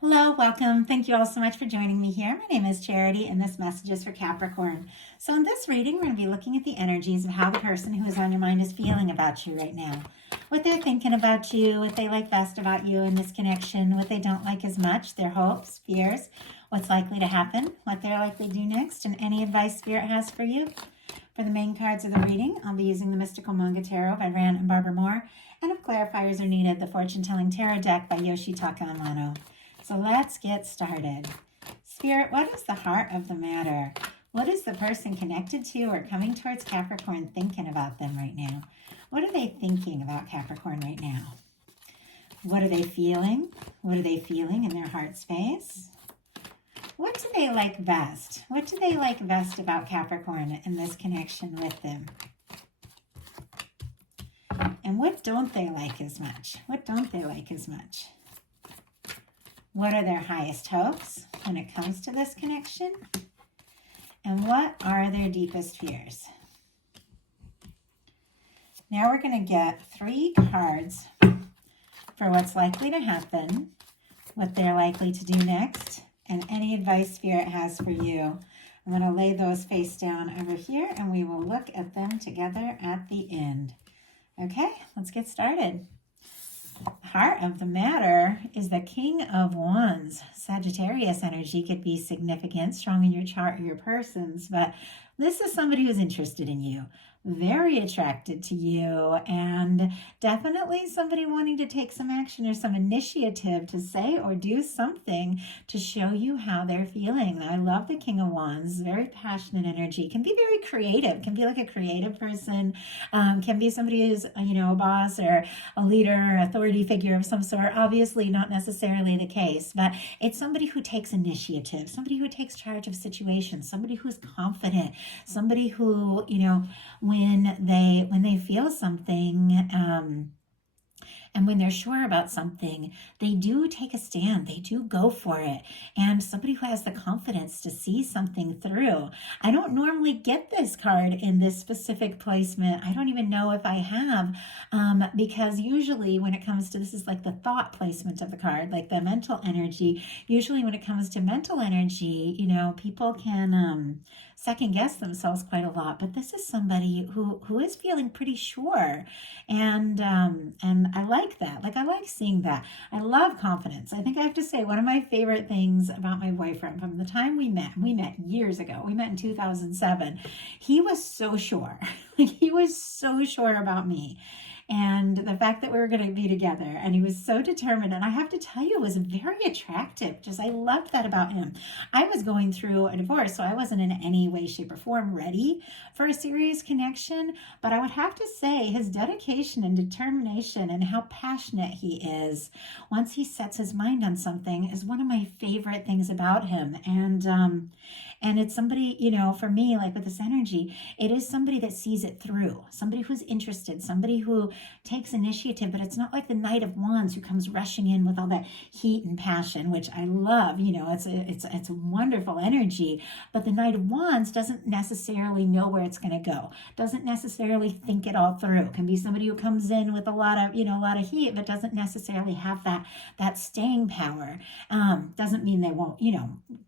Hello, welcome. Thank you all so much for joining me here. My name is Charity, and this message is for Capricorn. So in this reading, we're going to be looking at the energies of how the person who is on your mind is feeling about you right now. What they're thinking about you, what they like best about you in this connection, what they don't like as much, their hopes, fears, what's likely to happen, what they're likely to do next, and any advice Spirit has for you. For the main cards of the reading, I'll be using the Mystical Manga Tarot by Rand and Barbara Moore, and if clarifiers are needed, the Fortune Telling Tarot deck by Yoshitaka Amano. So let's get started. Spirit, what is the heart of the matter? What is the person connected to or coming towards Capricorn thinking about them right now? What are they thinking about Capricorn right now? What are they feeling? What are they feeling in their heart space? What do they like best? What do they like best about Capricorn and this connection with them? And what don't they like as much? What don't they like as much? What are their highest hopes when it comes to this connection? And what are their deepest fears? Now we're going to get 3 cards for what's likely to happen, what they're likely to do next, and any advice Spirit has for you. I'm going to lay those face down over here, and we will look at them together at the end. Okay, let's get started. Heart of the matter is the King of Wands. Sagittarius energy could be significant, strong in your chart or your person's, but this is somebody who's interested in you, very attracted to you, and definitely somebody wanting to take some action or some initiative to say or do something to show you how they're feeling. I love the King of Wands, very passionate energy, can be very creative, can be like a creative person, can be somebody who's, a boss or a leader or authority figure of some sort. Obviously not necessarily the case, but it's somebody who takes initiative, somebody who takes charge of situations, somebody who's confident, somebody who, when they feel something, and when they're sure about something, they do take a stand. They do go for it. And somebody who has the confidence to see something through. I don't normally get this card in this specific placement. I don't even know if I have, because usually when it comes to, this is like the thought placement of the card, like the mental energy. Usually when it comes to mental energy, people can second guess themselves quite a lot. But this is somebody who is feeling pretty sure. And I like that. I like seeing that. I love confidence. I think I have to say one of my favorite things about my boyfriend from the time we met years ago. We met in 2007. He was so sure. He was so sure about me. And the fact that we were going to be together, and he was so determined, and I have to tell you, it was very attractive. I loved that about him. I was going through a divorce, so I wasn't in any way, shape, or form ready for a serious connection, but I would have to say his dedication and determination and how passionate he is once he sets his mind on something is one of my favorite things about him. And it's somebody, for me, like with this energy, it is somebody that sees it through, somebody who's interested, somebody who takes initiative, but it's not like the Knight of Wands who comes rushing in with all that heat and passion, which I love. It's a wonderful energy, but the Knight of Wands doesn't necessarily know where it's going to go, doesn't necessarily think it all through. It can be somebody who comes in with a lot of heat, but doesn't necessarily have that staying power. Doesn't mean they won't,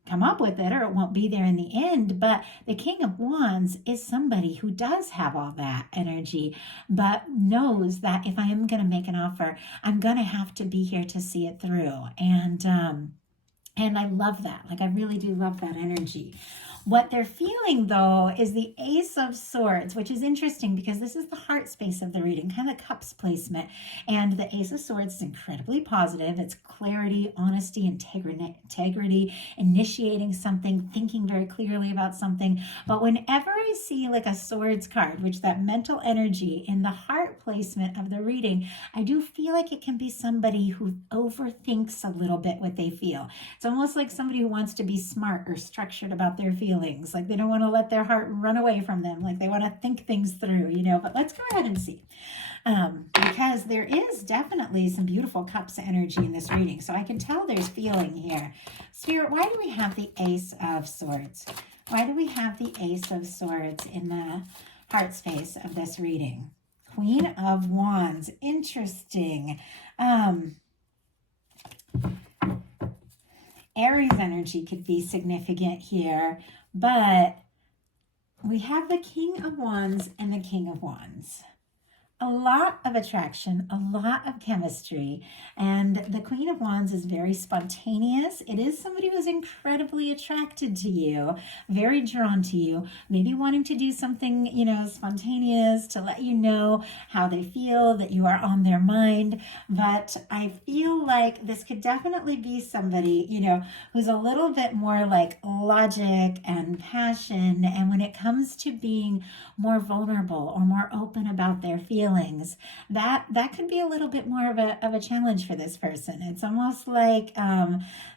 come up with it or it won't be there in the end, but the King of Wands is somebody who does have all that energy, but knows that if I am going to make an offer, I'm going to have to be here to see it through. And I love that. I really do love that energy. What they're feeling, though, is the Ace of Swords, which is interesting because this is the heart space of the reading, kind of cups placement. And the Ace of Swords is incredibly positive. It's clarity, honesty, integrity, initiating something, thinking very clearly about something. But whenever I see a swords card, which that mental energy in the heart placement of the reading, I do feel like it can be somebody who overthinks a little bit what they feel. It's almost like somebody who wants to be smart or structured about their feelings. They don't want to let their heart run away from them. They want to think things through, but let's go ahead and see. Because there is definitely some beautiful cups energy in this reading. So I can tell there's feeling here. Spirit, why do we have the Ace of Swords? Why do we have the Ace of Swords in the heart space of this reading? Queen of Wands. Interesting. Aries energy could be significant here, but we have the King of Wands and the King of Wands. A lot of attraction, a lot of chemistry, and the Queen of Wands is very spontaneous. It is somebody who is incredibly attracted to you, very drawn to you, maybe wanting to do something, spontaneous to let you know how they feel, that you are on their mind. But I feel like this could definitely be somebody, who's a little bit more like logic and passion. And when it comes to being more vulnerable or more open about their feelings, that could be a little bit more of a challenge for this person. It's almost like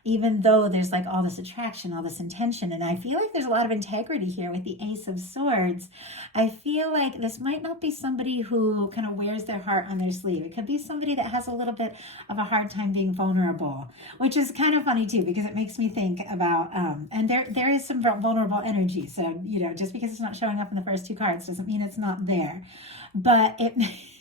even though there's like all this attraction, all this intention, and I feel like there's a lot of integrity here with the Ace of Swords, I feel like this might not be somebody who kind of wears their heart on their sleeve. It could be somebody that has a little bit of a hard time being vulnerable, which is kind of funny too, because it makes me think about and there is some vulnerable energy. So just because it's not showing up in the first two cards doesn't mean it's not there. But it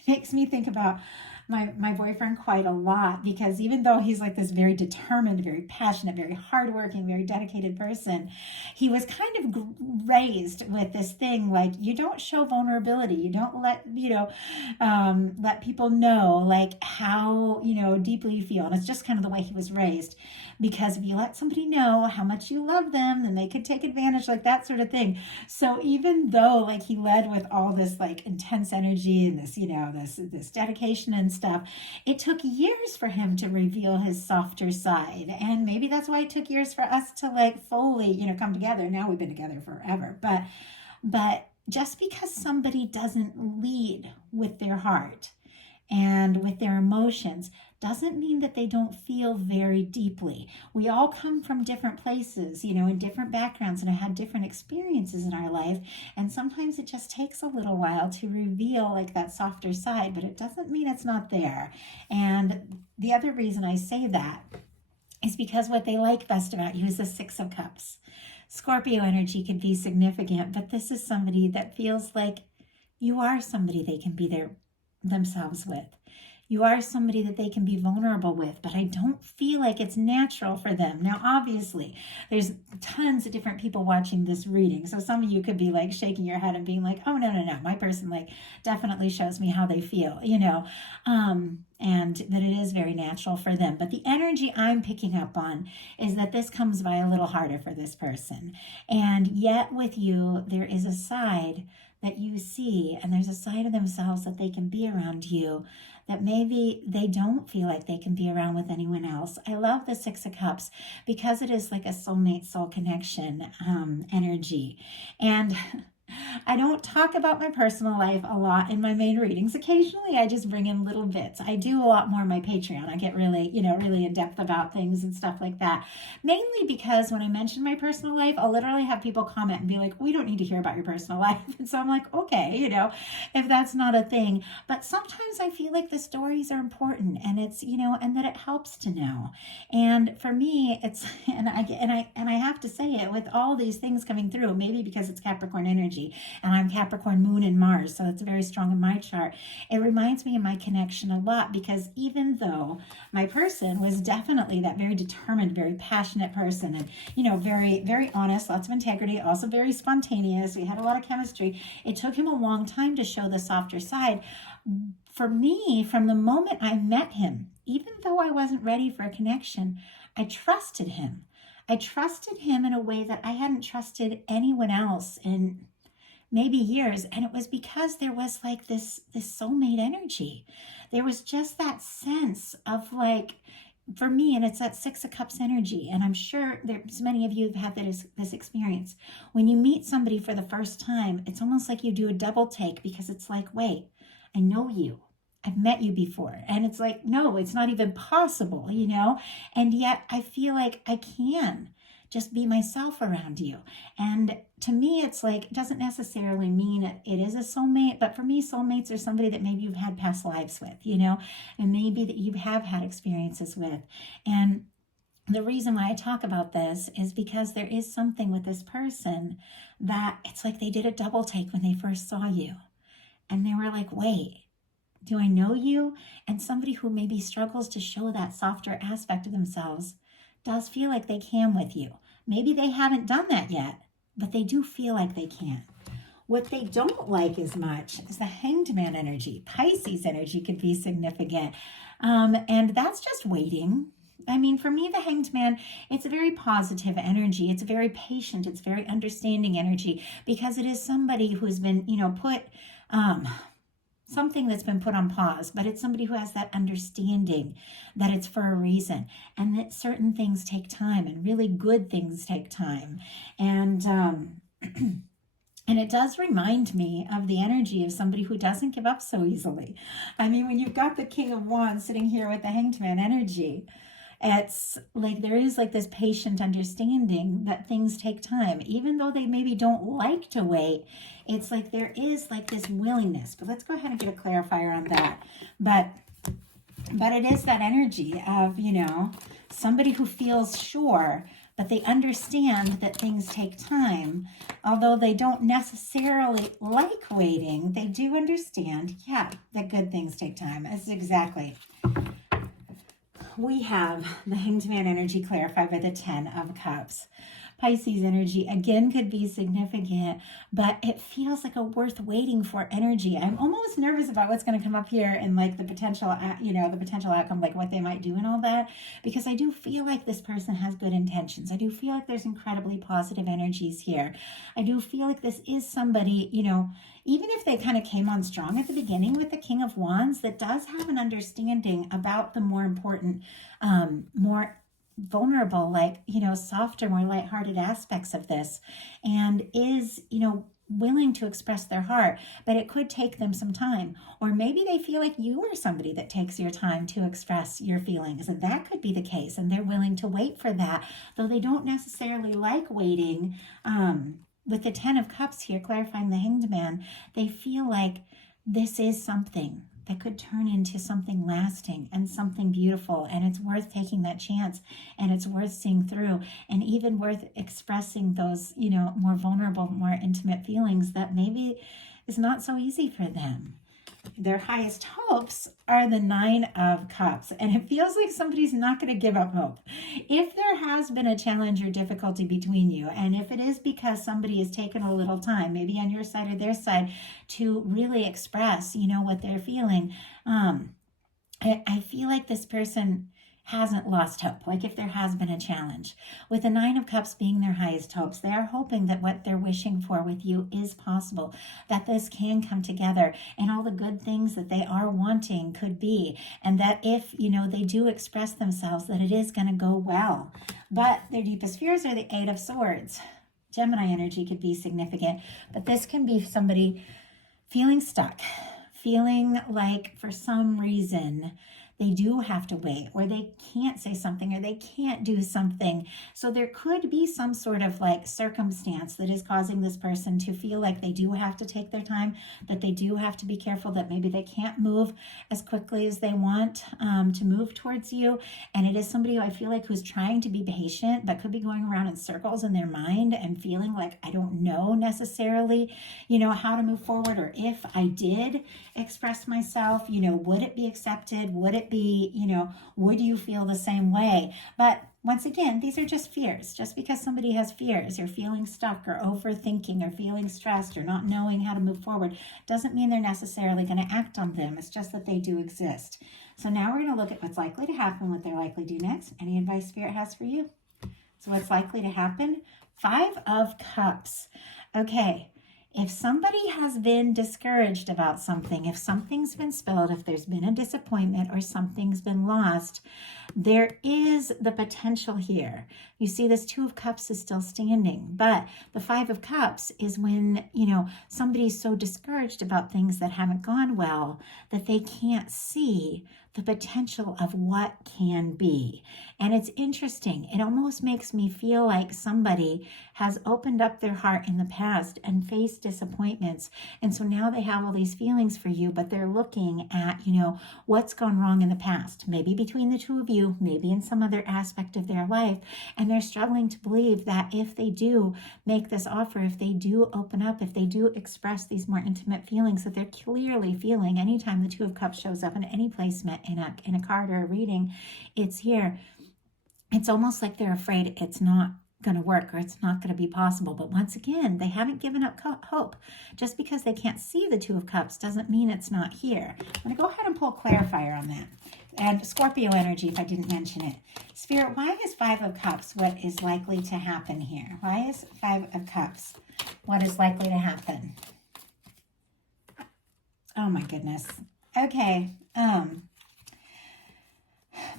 makes me think about my boyfriend quite a lot, because even though he's like this very determined, very passionate, very hardworking, very dedicated person, he was kind of raised with this thing like, you don't show vulnerability, you don't let people know like how deeply you feel. And it's just kind of the way he was raised, because if you let somebody know how much you love them, then they could take advantage, like that sort of thing. So even though like he led with all this like intense energy and this this dedication and stuff, it took years for him to reveal his softer side. And maybe that's why it took years for us to like fully come together. Now we've been together forever, but just because somebody doesn't lead with their heart and with their emotions doesn't mean that they don't feel very deeply. We all come from different places, in different backgrounds, and have had different experiences in our life. And sometimes it just takes a little while to reveal like that softer side, but it doesn't mean it's not there. And the other reason I say that is because what they like best about you is the Six of Cups. Scorpio energy can be significant, but this is somebody that feels like you are somebody they can be themselves with. You are somebody that they can be vulnerable with, but I don't feel like it's natural for them. Now, obviously, there's tons of different people watching this reading. So some of you could be like shaking your head and being like, oh, no. My person like definitely shows me how they feel, and that it is very natural for them. But the energy I'm picking up on is that this comes by a little harder for this person. And yet with you, there is a side that you see, and there's a side of themselves that they can be around you that maybe they don't feel like they can be around with anyone else. I love the Six of Cups because it is like a soulmate soul connection energy. And I don't talk about my personal life a lot in my main readings. Occasionally, I just bring in little bits. I do a lot more on my Patreon. I get really, really in depth about things and stuff like that. Mainly because when I mention my personal life, I'll literally have people comment and be like, we don't need to hear about your personal life. And so I'm like, okay, if that's not a thing. But sometimes I feel like the stories are important, and it's, and that it helps to know. And for me, it's, and I have to say it with all these things coming through, maybe because it's Capricorn energy. And I'm Capricorn moon and Mars, so it's very strong in my chart. It reminds me of my connection a lot, because even though my person was definitely that very determined, very passionate person, and very, very honest, lots of integrity, also very spontaneous, we had a lot of chemistry, it took him a long time to show the softer side. For me, from the moment I met him, even though I wasn't ready for a connection, I trusted him. I trusted him in a way that I hadn't trusted anyone else in maybe years. And it was because there was like this soulmate energy. There was just that sense of like, for me, and it's that Six of Cups energy. And I'm sure there's many of you have had this experience. When you meet somebody for the first time, it's almost like you do a double take, because it's like, wait, I know you. I've met you before. And it's like, no, it's not even possible, And yet I feel like I can just be myself around you. And to me, it's like, it doesn't necessarily mean it is a soulmate, but for me, soulmates are somebody that maybe you've had past lives with, and maybe that you have had experiences with. And the reason why I talk about this is because there is something with this person that it's like they did a double take when they first saw you. And they were like, wait, do I know you? And somebody who maybe struggles to show that softer aspect of themselves does feel like they can with you. Maybe they haven't done that yet, but they do feel like they can. What they don't like as much is the Hanged Man energy. Pisces energy could be significant. And that's just waiting. I mean, for me, the Hanged Man, it's a very positive energy. It's very patient. It's very understanding energy because it is somebody who's been, put, something that's been put on pause, but it's somebody who has that understanding that it's for a reason and that certain things take time and really good things take time. And, and it does remind me of the energy of somebody who doesn't give up so easily. I mean, when you've got the King of Wands sitting here with the Hanged Man energy, it's like there is like this patient understanding that things take time. Even though they maybe don't like to wait, it's like there is like this willingness. But let's go ahead and get a clarifier on that. But it is that energy of, somebody who feels sure, but they understand that things take time. Although they don't necessarily like waiting, they do understand, that good things take time. That's exactly. We have the Hanged Man energy clarified by the 10 of Cups. Pisces energy, again, could be significant, but it feels like a worth waiting for energy. I'm almost nervous about what's going to come up here and like the potential, the potential outcome, like what they might do and all that, because I do feel like this person has good intentions. I do feel like there's incredibly positive energies here. I do feel like this is somebody, even if they kind of came on strong at the beginning with the King of Wands, that does have an understanding about the more important, more vulnerable, softer, more lighthearted aspects of this, and is, willing to express their heart, but it could take them some time. Or maybe they feel like you are somebody that takes your time to express your feelings, and that could be the case, and they're willing to wait for that, though they don't necessarily like waiting. With the 10 of Cups here, clarifying the Hanged Man, they feel like this is something that could turn into something lasting and something beautiful, and it's worth taking that chance, and it's worth seeing through, and even worth expressing those, more vulnerable, more intimate feelings that maybe is not so easy for them. Their highest hopes are the 9 of Cups, and it feels like somebody's not going to give up hope. If there has been a challenge or difficulty between you, and if it is because somebody has taken a little time, maybe on your side or their side, to really express, what they're feeling, I feel like this person hasn't lost hope, like if there has been a challenge. With the 9 of Cups being their highest hopes, they are hoping that what they're wishing for with you is possible, that this can come together, and all the good things that they are wanting could be, and that if, they do express themselves, that it is going to go well. But their deepest fears are the 8 of Swords. Gemini energy could be significant, but this can be somebody feeling stuck, feeling like for some reason they do have to wait, or they can't say something, or they can't do something. So there could be some sort of circumstance that is causing this person to feel like they do have to take their time, that they do have to be careful, that maybe they can't move as quickly as they want to move towards you. And it is somebody who I feel like who's trying to be patient, but could be going around in circles in their mind and feeling like, I don't know necessarily, how to move forward, or if I did express myself, would it be accepted? Would it be, would you feel the same way? But once again, these are just fears. Just because somebody has fears, or feeling stuck, or overthinking, or feeling stressed, or not knowing how to move forward, doesn't mean they're necessarily going to act on them. It's just that they do exist. So now we're going to look at what's likely to happen, what they're likely to do next. Any advice Spirit has for you? So what's likely to happen? 5 of Cups. Okay. If somebody has been discouraged about something, if something's been spilled, if there's been a disappointment, or something's been lost, there is the potential here. You see, this 2 of Cups is still standing, but the 5 of Cups is when, somebody's so discouraged about things that haven't gone well that they can't see the potential of what can be. And it's interesting. It almost makes me feel like somebody has opened up their heart in the past and faced disappointments. And so now they have all these feelings for you, but they're looking at, what's gone wrong in the past, maybe between the two of you, maybe in some other aspect of their life. And they're struggling to believe that if they do make this offer, if they do open up, if they do express these more intimate feelings that they're clearly feeling, anytime the 2 of Cups shows up in any placement, in a card or a reading, it's here. it's almost like they're afraid it's not going to work or it's not going to be possible. But once again, they haven't given up hope. Just because they can't see the Two of Cups doesn't mean it's not here. I'm going to go ahead and pull clarifier on that. And Scorpio energy, if I didn't mention it. Spirit, why is Five of Cups what is likely to happen here? Why is Five of Cups what is likely to happen? Oh my goodness. Okay.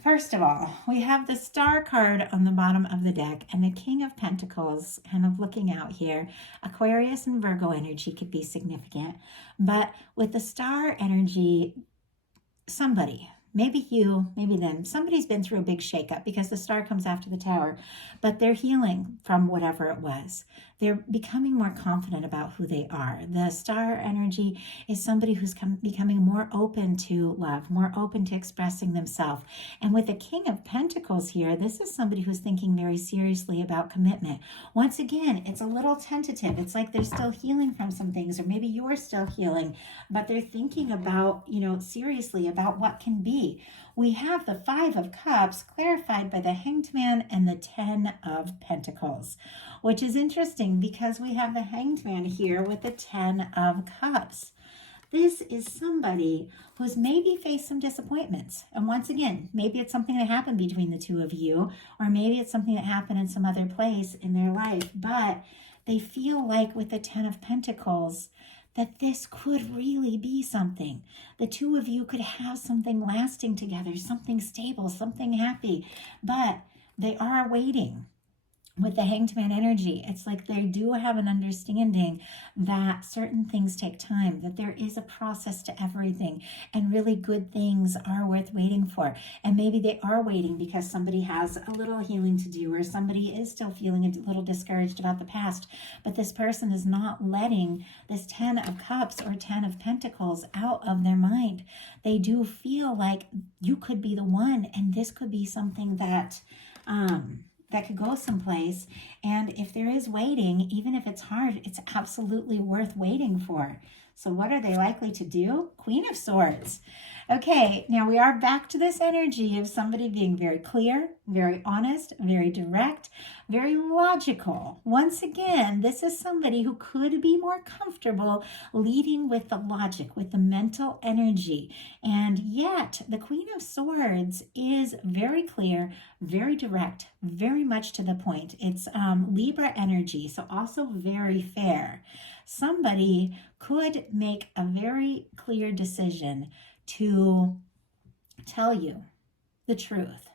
First of all, we have the Star card on the bottom of the deck and the King of Pentacles kind of looking out here. Aquarius and Virgo energy could be significant. But with the Star energy, somebody, maybe you, maybe them, somebody's been through a big shakeup because the Star comes after the Tower, but they're healing from whatever it was. They're becoming more confident about who they are. The Star energy is somebody who's becoming more open to love, more open to expressing themselves. And with the King of Pentacles here, this is somebody who's thinking very seriously about commitment. Once again, it's a little tentative. It's like they're still healing from some things, or maybe you're still healing, but they're thinking about, seriously about what can be. We have the Five of Cups clarified by the Hanged Man and the Ten of Pentacles, which is interesting because we have the Hanged Man here with the Ten of Cups. This is somebody who's maybe faced some disappointments. And once again, maybe it's something that happened between the two of you, or maybe it's something that happened in some other place in their life. But they feel like with the Ten of Pentacles, that this could really be something. The two of you could have something lasting together, something stable, something happy, but they are waiting. With the Hanged Man energy, it's like they do have an understanding that certain things take time, that there is a process to everything, and really good things are worth waiting for. And maybe they are waiting because somebody has a little healing to do, or somebody is still feeling a little discouraged about the past. But this person is not letting this Ten of Cups or Ten of Pentacles out of their mind. They do feel like you could be the one, and this could be something that that could go someplace. And if there is waiting, even if it's hard, it's absolutely worth waiting for. So what are they likely to do? Queen of Swords. Okay, now we are back to this energy of somebody being very clear, very honest, very direct, very logical. Once again, this is somebody who could be more comfortable leading with the logic, with the mental energy. And yet, the Queen of Swords is very clear, very direct, very much to the point. It's Libra energy, so also very fair. Somebody could make a very clear decision to tell you the truth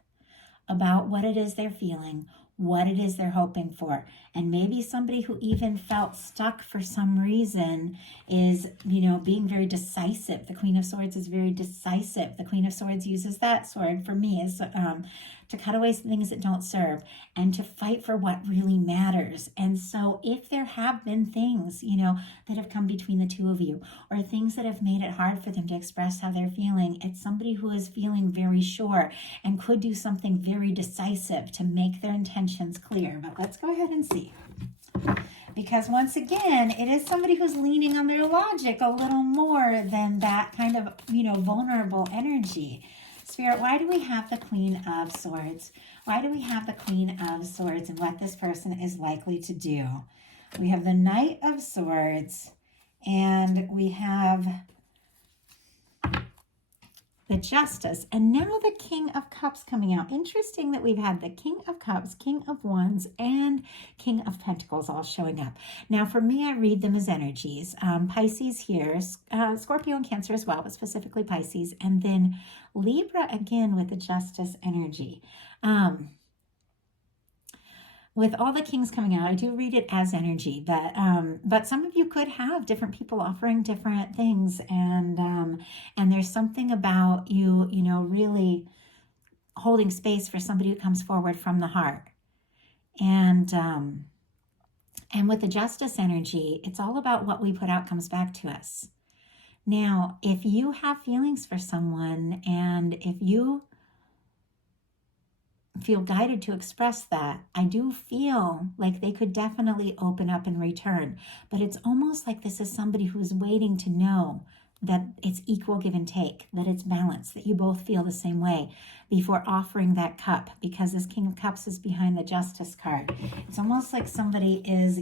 about what it is they're feeling, what it is they're hoping for. And maybe somebody who even felt stuck for some reason is, being very decisive. The Queen of Swords is very decisive. The Queen of Swords uses that sword for me is to cut away things that don't serve and to fight for what really matters. And so if there have been things, that have come between the two of you, or things that have made it hard for them to express how they're feeling, it's somebody who is feeling very sure and could do something very decisive to make their intentions clear. But let's go ahead and see. Because once again, it is somebody who's leaning on their logic a little more than that kind of, vulnerable energy. Spirit, why do we have the Queen of Swords? Why do we have the Queen of Swords and what this person is likely to do? We have the Knight of Swords and we have the Justice, and now the King of Cups coming out. Interesting that we've had the King of Cups, King of Wands, and King of Pentacles all showing up. Now, for me, I read them as energies. Pisces here, Scorpio and Cancer as well, but specifically Pisces, and then Libra again with the Justice energy. With all the kings coming out, I do read it as energy, but some of you could have different people offering different things, and there's something about you, really holding space for somebody who comes forward from the heart, and with the Justice energy, it's all about what we put out comes back to us. Now, if you have feelings for someone, and if you feel guided to express that, I do feel like they could definitely open up in return. But it's almost like this is somebody who's waiting to know that it's equal give and take, that it's balanced, that you both feel the same way before offering that cup, because this King of Cups is behind the Justice card. It's almost like somebody is,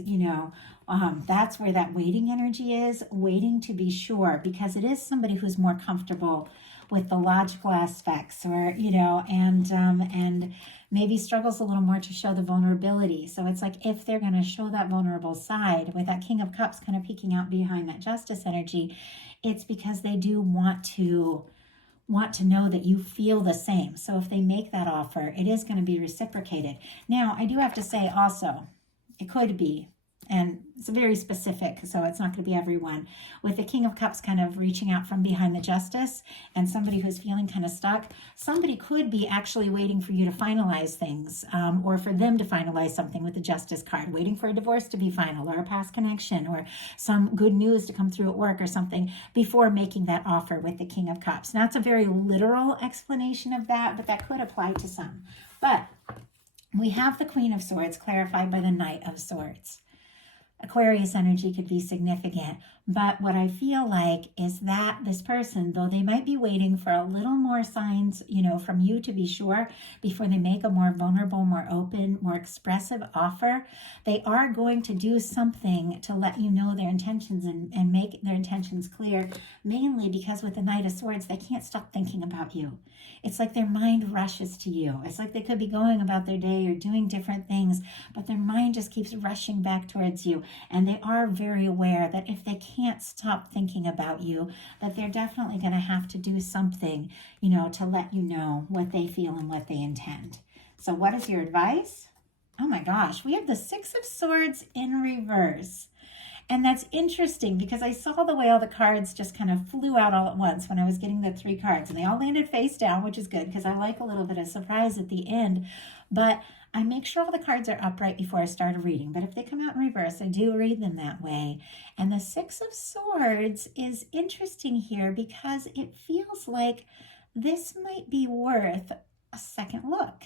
that's where that waiting energy is, waiting to be sure, because it is somebody who's more comfortable with the logical aspects, or, and maybe struggles a little more to show the vulnerability. So it's like if they're going to show that vulnerable side with that King of Cups kind of peeking out behind that Justice energy, it's because they do want to know that you feel the same. So if they make that offer, it is going to be reciprocated. Now, I do have to say also, it could be, and it's very specific, so it's not going to be everyone, with the King of Cups kind of reaching out from behind the Justice, and somebody who's feeling kind of stuck, somebody could be actually waiting for you to finalize things, or for them to finalize something with the Justice card, waiting for a divorce to be final, or a past connection, or some good news to come through at work or something, before making that offer with the King of Cups. Now, it's a very literal explanation of that, but that could apply to some. But we have the Queen of Swords clarified by the Knight of Swords. Aquarius energy could be significant, but what I feel like is that this person, though they might be waiting for a little more signs, from you to be sure before they make a more vulnerable, more open, more expressive offer, they are going to do something to let you know their intentions and make their intentions clear, mainly because with the Knight of Swords, they can't stop thinking about you. It's like their mind rushes to you. It's like they could be going about their day or doing different things, but their mind just keeps rushing back towards you. And they are very aware that if they can't stop thinking about you, that they're definitely going to have to do something, to let you know what they feel and what they intend. So what is your advice? Oh my gosh, we have the Six of Swords in reverse. And that's interesting because I saw the way all the cards just kind of flew out all at once when I was getting the 3 cards. And they all landed face down, which is good because I like a little bit of surprise at the end. But I make sure all the cards are upright before I start a reading. But if they come out in reverse, I do read them that way. And the Six of Swords is interesting here because it feels like this might be worth a second look.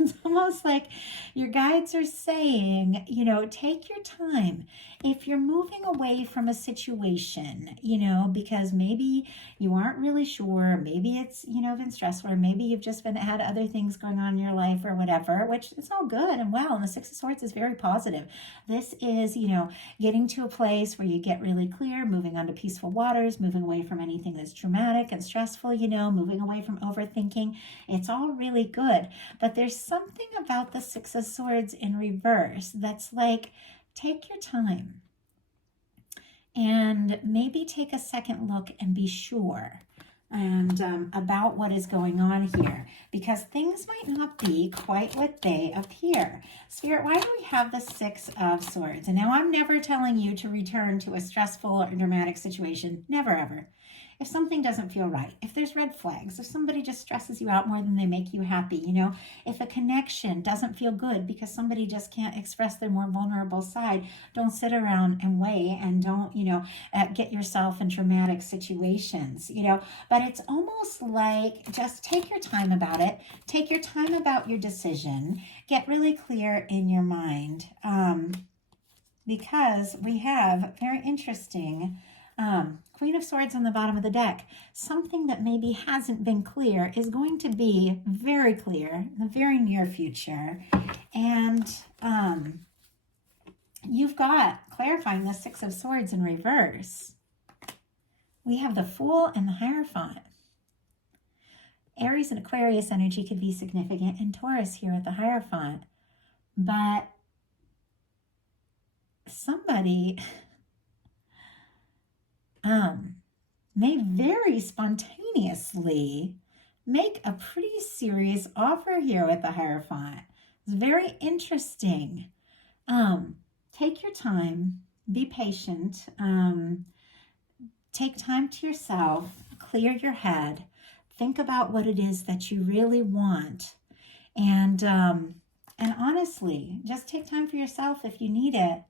It's almost like your guides are saying, take your time. If you're moving away from a situation, because maybe you aren't really sure, maybe it's, been stressful, or maybe you've just had other things going on in your life or whatever, which is all good and well. And the Six of Swords is very positive. This is, getting to a place where you get really clear, moving on to peaceful waters, moving away from anything that's traumatic and stressful, moving away from overthinking. It's all really good. But there's something about the Six of Swords in reverse that's like, take your time and maybe take a second look and be sure and about what is going on here, because things might not be quite what they appear. Spirit, why do we have the Six of Swords? And now I'm never telling you to return to a stressful or dramatic situation. Never, ever. If something doesn't feel right, if there's red flags, if somebody just stresses you out more than they make you happy, if a connection doesn't feel good because somebody just can't express their more vulnerable side, don't sit around and wait and don't, get yourself in traumatic situations, but it's almost like just take your time about it. Take your time about your decision. Get really clear in your mind, because we have very interesting Queen of Swords on the bottom of the deck. Something that maybe hasn't been clear is going to be very clear in the very near future. And you've got clarifying the Six of Swords in reverse. We have the Fool and the Hierophant. Aries and Aquarius energy could be significant, and Taurus here with the Hierophant. But somebody may very spontaneously make a pretty serious offer here with the Hierophant. It's very interesting. Take your time, be patient, take time to yourself, clear your head, think about what it is that you really want, and honestly, just take time for yourself if you need it.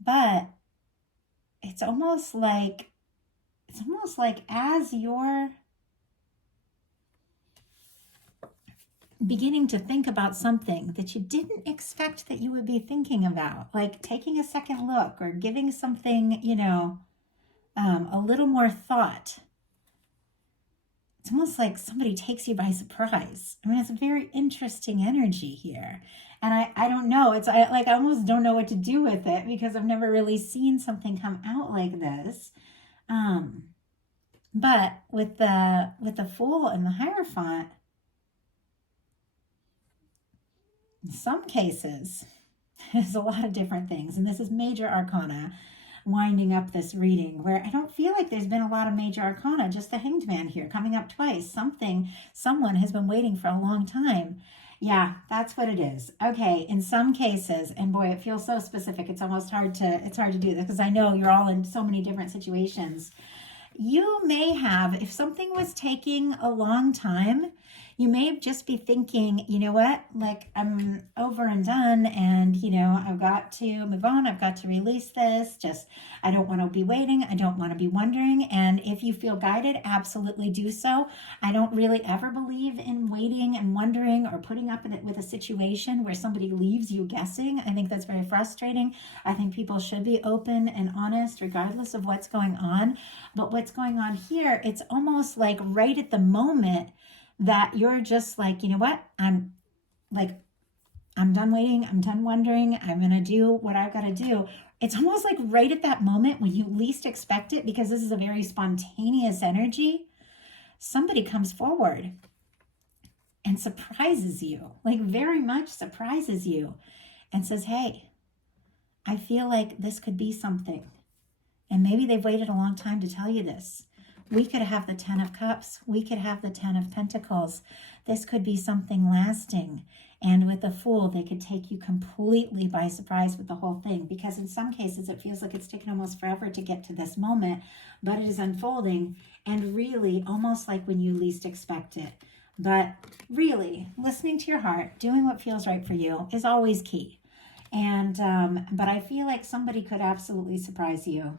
But it's almost like as you're beginning to think about something that you didn't expect that you would be thinking about, like taking a second look or giving something, a little more thought. It's almost like somebody takes you by surprise. I mean, it's a very interesting energy here. And I don't know. I almost don't know what to do with it because I've never really seen something come out like this. But with the Fool and the Hierophant, in some cases, there's a lot of different things. And this is major arcana winding up this reading, where I don't feel like there's been a lot of major arcana, just the Hanged Man here coming up twice. Someone has been waiting for a long time. Yeah, that's what it is. Okay, in some cases, and boy, it feels so specific. It's hard to do this because I know you're all in so many different situations. You may have, if something was taking a long time, you may just be thinking, you know what, like I'm over and done, and I've got to move on. I've got to release this. I don't want to be waiting. I don't want to be wondering. And if you feel guided, absolutely do so. I don't really ever believe in waiting and wondering or putting up with a situation where somebody leaves you guessing. I think that's very frustrating. I think people should be open and honest regardless of what's going on. But what's going on here, it's almost like right at the moment that you're just like, you know what, I'm done waiting, I'm done wondering, I'm gonna do what I've got to do. It's almost like right at that moment when you least expect it, because this is a very spontaneous energy, somebody comes forward and surprises you, like very much surprises you, and says, hey, I feel like this could be something. And maybe they've waited a long time to tell you this. We could have the 10 of Cups. We could have the 10 of Pentacles. This could be something lasting. And with the Fool, they could take you completely by surprise with the whole thing. Because in some cases, it feels like it's taken almost forever to get to this moment. But it is unfolding. And really, almost like when you least expect it. But really, listening to your heart, doing what feels right for you is always key. And but I feel like somebody could absolutely surprise you.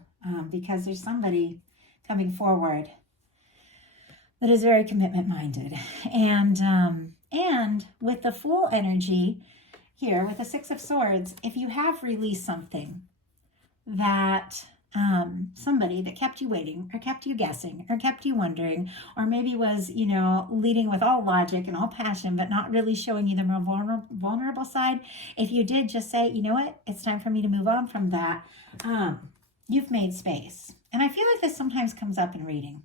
Because there's somebody coming forward that is very commitment minded. And with the Fool energy here, with the Six of Swords, if you have released something that somebody that kept you waiting or kept you guessing or kept you wondering, or maybe was, leading with all logic and all passion, but not really showing you the more vulnerable side, if you did just say, you know what, it's time for me to move on from that, you've made space. And I feel like this sometimes comes up in reading.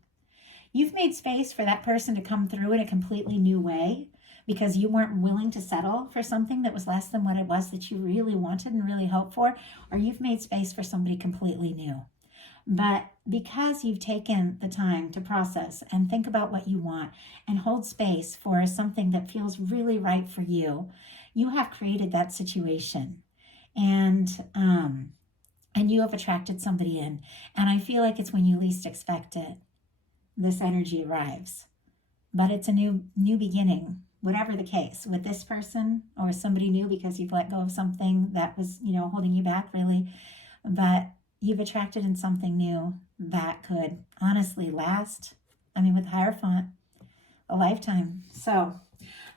You've made space for that person to come through in a completely new way because you weren't willing to settle for something that was less than what it was that you really wanted and really hoped for, or you've made space for somebody completely new. But because you've taken the time to process and think about what you want and hold space for something that feels really right for you, you have created that situation. And you have attracted somebody in. And I feel like it's when you least expect it, this energy arrives. But it's a new beginning, whatever the case, with this person or somebody new, because you've let go of something that was, holding you back really. But you've attracted in something new that could honestly last, with Hierophant, a lifetime. So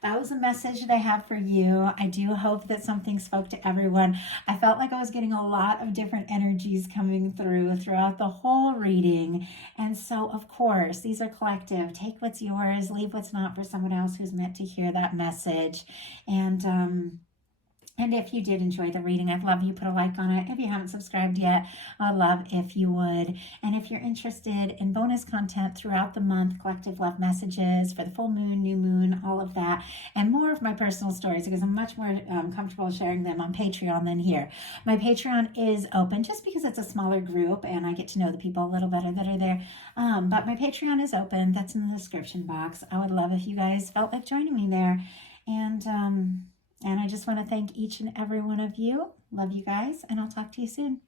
that was a message that I have for you. I do hope that something spoke to everyone. I felt like I was getting a lot of different energies coming throughout the whole reading. And so, of course, these are collective. Take what's yours, leave what's not for someone else who's meant to hear that message. And if you did enjoy the reading, I'd love you put a like on it. If you haven't subscribed yet, I'd love if you would. And if you're interested in bonus content throughout the month, collective love messages for the full moon, new moon, all of that, and more of my personal stories, because I'm much more comfortable sharing them on Patreon than here. My Patreon is open just because it's a smaller group and I get to know the people a little better that are there. But my Patreon is open. That's in the description box. I would love if you guys felt like joining me there. And I just want to thank each and every one of you. Love you guys, and I'll talk to you soon.